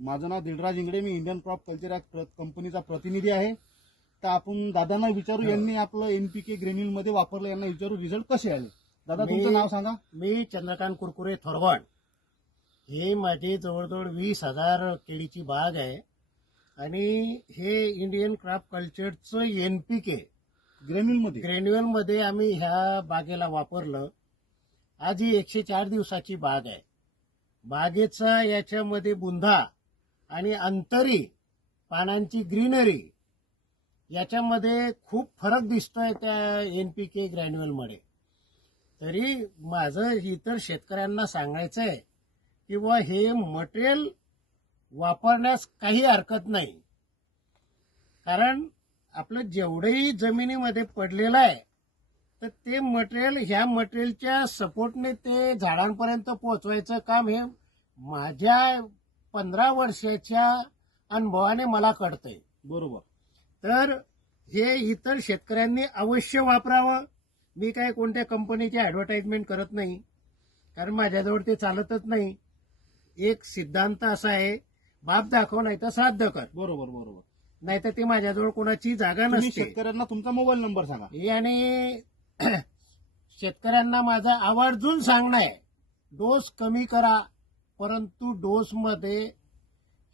माझं नाव दिलराज इंगडे मी इंडियन क्रॉप कल्चर या कंपनीचा प्रतिनिधी आहे. तर आपण दादांना विचारू यांनी आपलं एनपीके ग्रेन्युलमध्ये वापरलं यांना विचारू रिझल्ट कसे आले? दादा तुमचं नाव सांगा. मी चंद्रकांत कुरकुरे थोरवण हे माझी जवळजवळ वीस हजार केळीची बाग आहे. आणि हे इंडियन क्राफ्ट कल्चरचं एनपीके ग्रेन्युलमध्ये? ग्रॅन्युअलमध्ये आम्ही ह्या बागेला वापरलं. आज ही एकशे चार दिवसाची बाग आहे. बागेचा याच्यामध्ये बुंधा आणि अंतरी पानांची ग्रीनरी याच्यामध्ये खूप फरक दिसतोय त्या एन पी के ग्रॅन्युअलमध्ये. तरी माझं इतर शेतकऱ्यांना सांगायचं आहे की हे मटेरियल वापरण्यास काही हरकत नाही. कारण आपलं जेवढंही जमिनीमध्ये पडलेलं आहे तर ते मटेरियल ह्या मटेरियलच्या सपोर्टने ते झाडांपर्यंत पोहोचवायचं काम हे माझ्या पंधरा वर्षाच्या अनुभवाने मला कळतंय. बरोबर. तर हे इतर शेतकऱ्यांनी अवश्य वापरावं. मी काय कोणत्या कंपनीची ऍडव्हर्टाइजमेंट करत नाही कारण माझ्याजवळ ते चालतच नाही. एक सिद्धांत असा आहे बाप दाखव नाही तर साध्य कर. बरोबर बरोबर. नाहीतर ते माझ्याजवळ कोणाची जागा तुम्ही नसते. शेतकऱ्यांना तुमचा मोबाईल नंबर सांगा. हे आणि शेतकऱ्यांना माझं आवर्जून सांगणं आहे डोस कमी करा. परंतु डोसमध्ये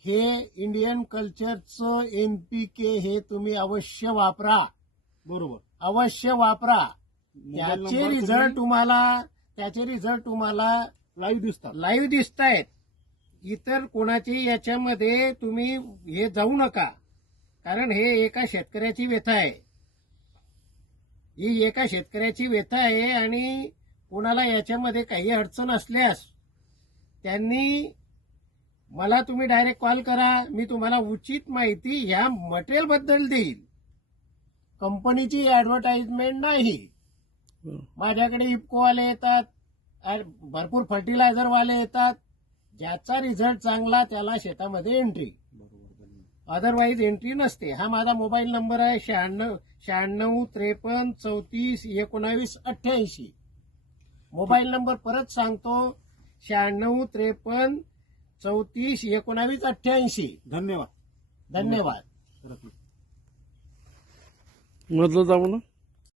हे इंडियन कल्चरचं एनपीके हे तुम्ही अवश्य वापरा. बरोबर. अवश्य वापरा. त्याचे रिझल्ट तुम्हाला त्याचे रिझल्ट तुम्हाला लाईव्ह दिसतात. लाईव्ह दिसत आहेत इतर कोणाची याच्यामध्ये तुम्ही हे जाऊ नका. कारण हे एका शेतकऱ्याची व्यथा आहे. ही एका शेतकऱ्याची व्यथा आहे आणि कोणाला याच्यामध्ये काही अडचण असल्यास त्यांनी मला तुम्ही डायरेक्ट कॉल करा मी तुम्हाला उचित माहिती ह्या मटेरियलबद्दल देईल. कंपनीची ऍडव्हर्टाइजमेंट नाही. माझ्याकडे इफकोवाले येतात भरपूर फर्टिलायझर वाले येतात. ज्याचा रिझल्ट चांगला त्याला शेतामध्ये एंट्री. अदरवाईज एंट्री नसते. हा माझा मोबाईल नंबर आहे शहाण्णव शहाण्णव त्रेपन्न चौतीस एकोणावीस अठ्ठ्याऐंशी. मोबाईल नंबर परत सांगतो. शहाण्णव त्रेपन्न चौतीस एकोणावीस अठ्ठ्याऐंशी. धन्यवाद. धन्यवाद. मधलं जाऊ ना.